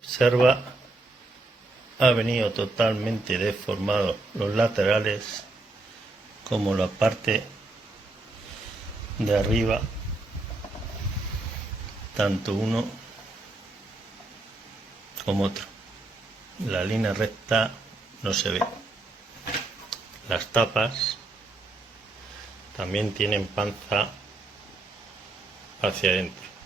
Observa, ha venido totalmente deformado los laterales como la parte de arriba, tanto uno como otro. La línea recta no se ve. Las tapas también tienen panza hacia adentro.